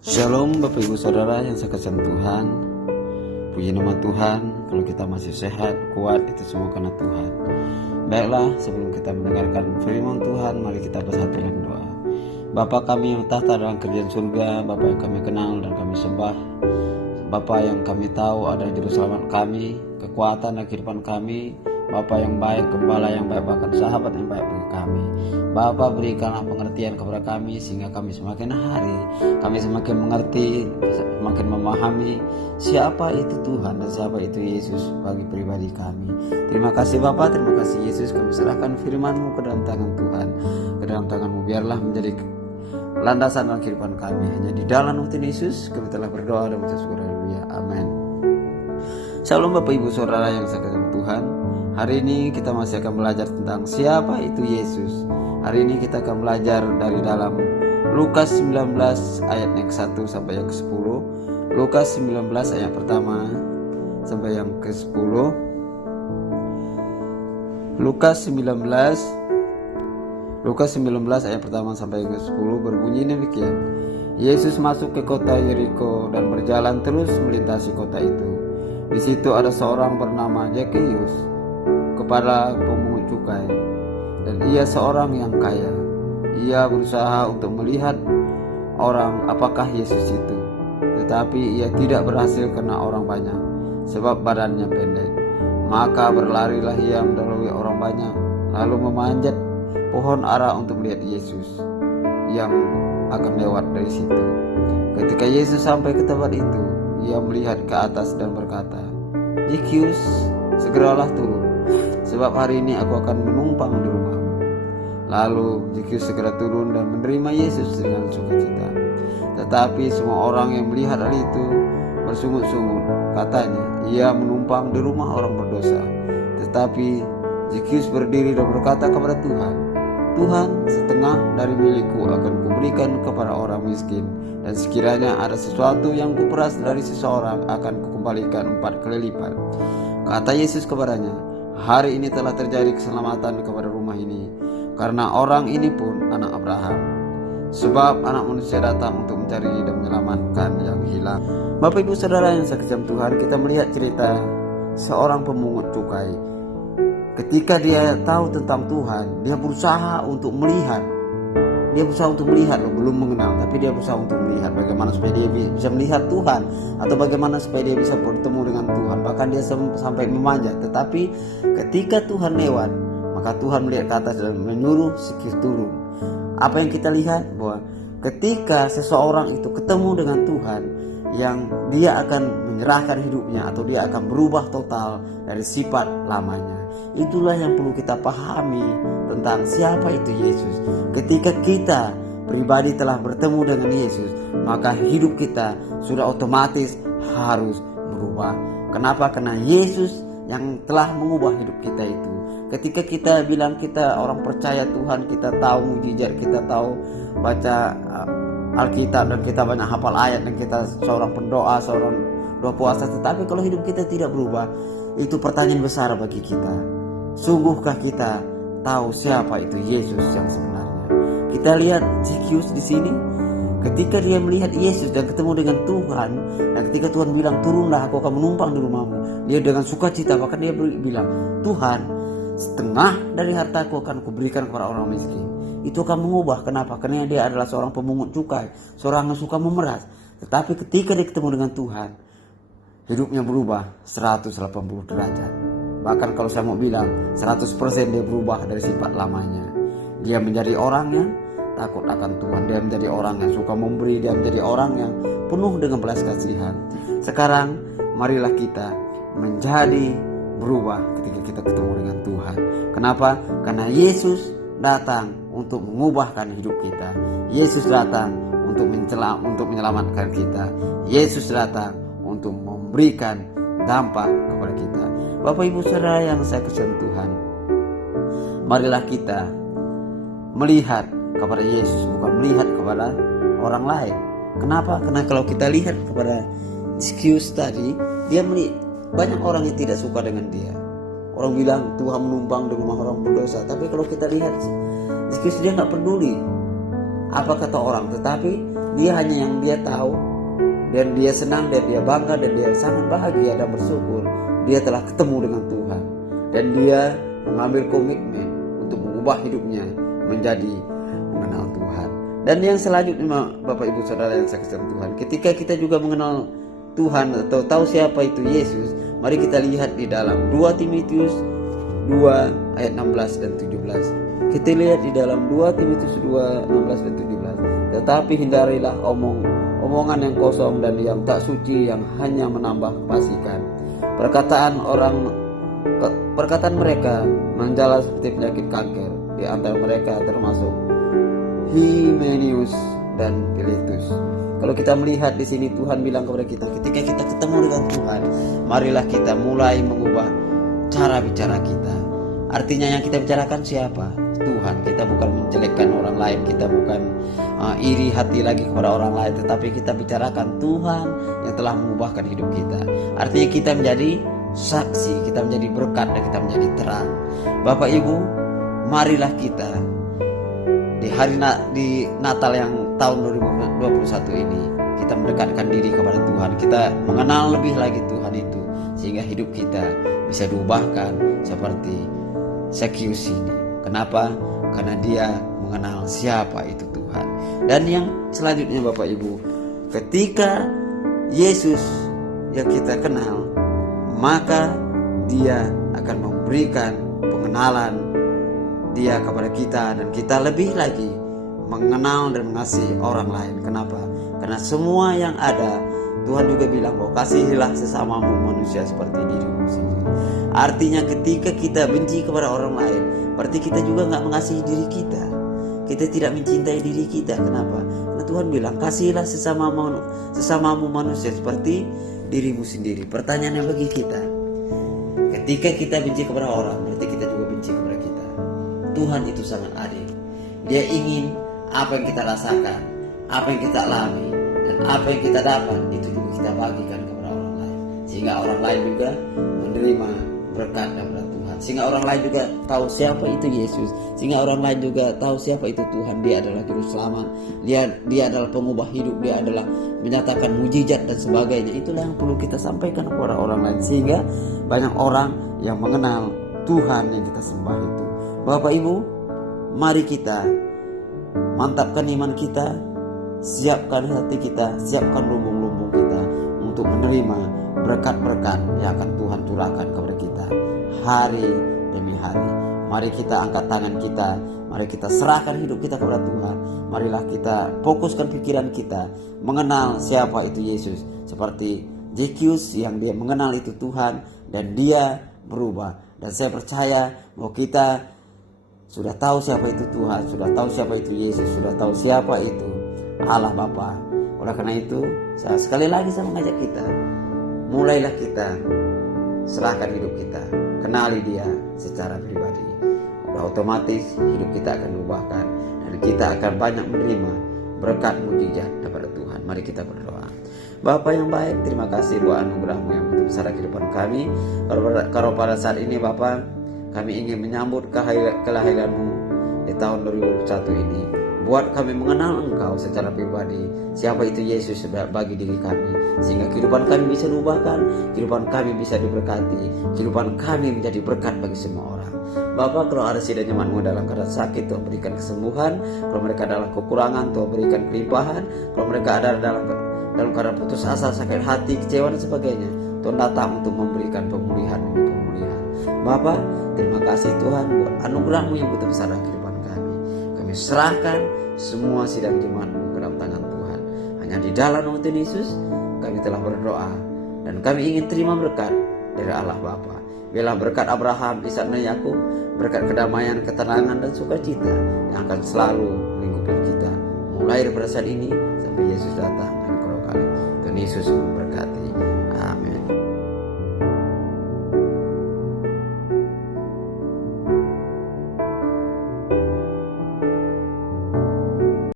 Shalom Bapak Ibu Saudara yang saya kasihi Tuhan. Puji nama Tuhan, kalau kita masih sehat, kuat, itu semua karena Tuhan. Baiklah, sebelum kita mendengarkan firman Tuhan, mari kita bersatu dalam doa. Bapa kami yang tahta dalam kerajaan surga, Bapa yang kami kenal dan kami sembah, Bapa yang kami tahu adalah juru selamat kami, kekuatan dan kehidupan kami, Bapa yang baik, gembala yang baik, bahkan sahabat yang baik bagi kami. Bapa, berikanlah pengertian kepada kami sehingga kami semakin hari kami semakin mengerti, semakin memahami siapa itu Tuhan dan siapa itu Yesus bagi pribadi kami. Terima kasih Bapa, terima kasih Yesus. Kami serahkan firman-Mu ke dalam tangan Tuhan, ke dalam tangan-Mu, biarlah menjadi landasan dalam kehidupan kami. Hanya di dalam nama Yesus kami telah berdoa dan mengucap syukur. Haleluya, amin. Shalom Bapak Ibu Saudara yang saya kasihi Tuhan. Hari ini kita masih akan belajar tentang siapa itu Yesus. Hari ini kita akan belajar dari dalam Lukas 19 ayat yang ke-1 sampai yang ke-10. Lukas 19 ayat pertama sampai yang ke-10. Lukas 19 ayat pertama sampai yang ke-10 berbunyi demikian. Yesus masuk ke kota Yeriko dan berjalan terus melintasi kota itu. Di situ ada seorang bernama Zakheus, kepala pemungut cukai, dan ia seorang yang kaya. Ia berusaha untuk melihat orang apakah Yesus itu, tetapi ia tidak berhasil karena orang banyak, sebab badannya pendek. Maka berlarilah ia mendahului orang banyak, lalu memanjat pohon ara untuk melihat Yesus yang akan lewat dari situ. Ketika Yesus sampai ke tempat itu, ia melihat ke atas dan berkata, "Zakheus, segeralah turun, sebab hari ini aku akan menumpang di rumahmu." Lalu Zakheus segera turun dan menerima Yesus dengan sukacita. Tetapi semua orang yang melihat hal itu bersungut-sungut, katanya, "Ia menumpang di rumah orang berdosa." Tetapi Zakheus berdiri dan berkata kepada Tuhan, "Tuhan, setengah dari milikku akan kuberikan kepada orang miskin, dan sekiranya ada sesuatu yang kuperas dari seseorang akan kukembalikan 4 kali lipat." Kata Yesus kepadanya, "Hari ini telah terjadi keselamatan kepada rumah ini, karena orang ini pun anak Abraham. Sebab anak manusia datang untuk mencari dan menyelamatkan yang hilang." Bapak Ibu Saudara yang saya kasihi Tuhan, kita melihat cerita seorang pemungut cukai. Ketika dia tahu tentang Tuhan, dia berusaha untuk melihat. Dia berusaha untuk melihat, belum mengenal, tapi dia berusaha untuk melihat bagaimana supaya dia bisa melihat Tuhan, atau bagaimana supaya dia bisa bertemu dengan Tuhan. Bahkan dia sampai memanjat. Tetapi ketika Tuhan lewat, maka Tuhan melihat ke atas dan menyuruh Zakheus turun. Apa yang kita lihat? Bahwa ketika seseorang itu ketemu dengan Tuhan, yang dia akan menyerahkan hidupnya, atau dia akan berubah total dari sifat lamanya. Itulah yang perlu kita pahami tentang siapa itu Yesus. Ketika kita pribadi telah bertemu dengan Yesus, maka hidup kita sudah otomatis harus berubah. Kenapa? Karena Yesus yang telah mengubah hidup kita itu. Ketika kita bilang kita orang percaya Tuhan, kita tahu mujizat, kita tahu baca Alkitab, dan kita banyak hafal ayat, dan kita seorang pendoa, seorang doa puasa, tetapi kalau hidup kita tidak berubah, itu pertanyaan besar bagi kita. Sungguhkah kita tahu siapa itu Yesus yang sebenarnya? Kita lihat Zakheus di sini, ketika dia melihat Yesus dan ketemu dengan Tuhan, dan ketika Tuhan bilang, "Turunlah, aku akan menumpang di rumahmu," dia dengan sukacita, bahkan dia bilang, "Tuhan, setengah dari hartaku akan kuberikan kepada orang miskin." Itu akan mengubah. Kenapa? Karena dia adalah seorang pemungut cukai, seorang yang suka memeras. Tetapi ketika dia ketemu dengan Tuhan, hidupnya berubah 180 derajat. Bahkan kalau saya mau bilang 100% dia berubah dari sifat lamanya. Dia menjadi orang yang takut akan Tuhan. Dia menjadi orang yang suka memberi. Dia menjadi orang yang penuh dengan belas kasihan. Sekarang marilah kita menjadi berubah ketika kita ketemu dengan Tuhan. Kenapa? Karena Yesus datang untuk mengubahkan hidup kita. Yesus datang untuk menyelamatkan kita. Yesus datang untuk memberikan dampak kepada kita. Bapak Ibu Saudara yang saya kasihi Tuhan, marilah kita melihat kepada Yesus, bukan melihat kepada orang lain. Kenapa? Karena kalau kita lihat kepada Zakheus tadi, dia banyak orang yang tidak suka dengan dia. Orang bilang Tuhan menumpang di rumah orang berdosa. Tapi kalau kita lihat Zakheus, dia nggak peduli apa kata orang, tetapi Dia hanya yang dia tahu, dan dia senang, dan dia bangga, dan dia sangat bahagia dan bersyukur dia telah ketemu dengan Tuhan. Dan dia mengambil komitmen untuk mengubah hidupnya menjadi mengenal Tuhan. Dan yang selanjutnya Bapak Ibu Saudara yang saya kasih Tuhan, ketika kita juga mengenal Tuhan atau tahu siapa itu Yesus, mari kita lihat di dalam 2 Timotius 2 ayat 16 dan 17. Kita lihat di dalam 2 Timotius 2 16 dan 17. Tetapi hindarilah omongan yang kosong dan yang tak suci, yang hanya menambah kefasikan. Perkataan mereka menjala seperti penyakit kanker. Di antara mereka termasuk Hymenaeus dan Philetus. Kalau kita melihat di sini, Tuhan bilang kepada kita, ketika kita ketemu dengan Tuhan, marilah kita mulai mengubah cara bicara kita. Artinya yang kita bicarakan siapa? Tuhan. Kita bukan menjelekkan orang lain, kita bukan iri hati lagi kepada orang lain, tetapi kita bicarakan Tuhan yang telah mengubahkan hidup kita. Artinya kita menjadi saksi, kita menjadi berkat, dan kita menjadi terang. Bapak Ibu, marilah kita di Natal yang tahun 2021 ini, kita mendekatkan diri kepada Tuhan. Kita mengenal lebih lagi Tuhan itu, sehingga hidup kita bisa diubahkan seperti Zakeus ini. Kenapa? Karena dia mengenal siapa itu Tuhan. Dan yang selanjutnya Bapak Ibu, ketika Yesus yang kita kenal, maka dia akan memberikan pengenalan dia kepada kita, dan kita lebih lagi mengenal dan mengasihi orang lain. Kenapa? Karena semua yang ada, Tuhan juga bilang bahwa kasihilah sesamamu manusia seperti dirimu sendiri. Artinya ketika kita benci kepada orang lain, berarti kita juga gak mengasihi diri kita. Kita tidak mencintai diri kita. Kenapa? Karena Tuhan bilang kasihilah sesamamu manusia seperti dirimu sendiri. Pertanyaannya bagi kita, ketika kita benci kepada orang, berarti kita juga benci kepada kita. Tuhan itu sangat adil. Dia ingin apa yang kita rasakan, apa yang kita alami, dan apa yang kita dapat, itu juga kita bagikan kepada orang lain, sehingga orang lain juga menerima berkat daripada Tuhan, sehingga orang lain juga tahu siapa itu Yesus, sehingga orang lain juga tahu siapa itu Tuhan. Dia adalah juru selamat, dia adalah pengubah hidup, dia adalah menyatakan mujizat dan sebagainya. Itulah yang perlu kita sampaikan kepada orang lain, sehingga banyak orang yang mengenal Tuhan yang kita sembah itu. Bapak Ibu, mari kita mantapkan iman kita, siapkan hati kita, siapkan lumbung-lumbung kita untuk menerima berkat-berkat yang akan Tuhan curahkan kepada kita hari demi hari. Mari kita angkat tangan kita, mari kita serahkan hidup kita kepada Tuhan. Marilah kita fokuskan pikiran kita mengenal siapa itu Yesus, seperti Zakeus yang dia mengenal itu Tuhan dan dia berubah. Dan saya percaya bahwa kita sudah tahu siapa itu Tuhan, sudah tahu siapa itu Yesus, sudah tahu siapa itu Allah Bapa. Oleh karena itu, saya sekali lagi mengajak kita, mulailah kita serahkan hidup kita, kenali dia secara pribadi. Udah otomatis hidup kita akan diubahkan, dan kita akan banyak menerima berkat mujizat daripada Tuhan. Mari kita berdoa. Bapa yang baik, terima kasih buat anugerah-Mu yang begitu besar kehidupan kami. Kalau pada saat ini Bapa, kami ingin menyambut kelahiran-Mu di tahun 2021 ini. Buat kami mengenal Engkau secara pribadi, siapa itu Yesus bagi diri kami, sehingga kehidupan kami bisa diubahkan, kehidupan kami bisa diberkati, kehidupan kami menjadi berkat bagi semua orang. Bapa, kalau ada sidang jemaat-Mu dalam keadaan sakit, Tuhan berikan kesembuhan. Kalau mereka dalam kekurangan, Tuhan berikan kelimpahan. Kalau mereka ada dalam keadaan putus asa, sakit hati, kecewa dan sebagainya, Tuhan datang untuk memberikan pemulihan demi pemulihan. Bapa, terima kasih Tuhan buat anugerah-Mu yang begitu besar dalam kehidupan kami. Kami serahkan semua sidang jemaat-Mu ke dalam tangan Tuhan. Hanya di dalam nama Tuhan Yesus kami telah berdoa, dan kami ingin terima berkat dari Allah Bapa. Biarlah berkat Abraham, Ishak dan Yakub, berkat kedamaian, ketenangan dan sukacita yang akan selalu melingkupi kita, mulai daripada saat ini sampai Yesus datang dan kedua kali. Tuhan Yesus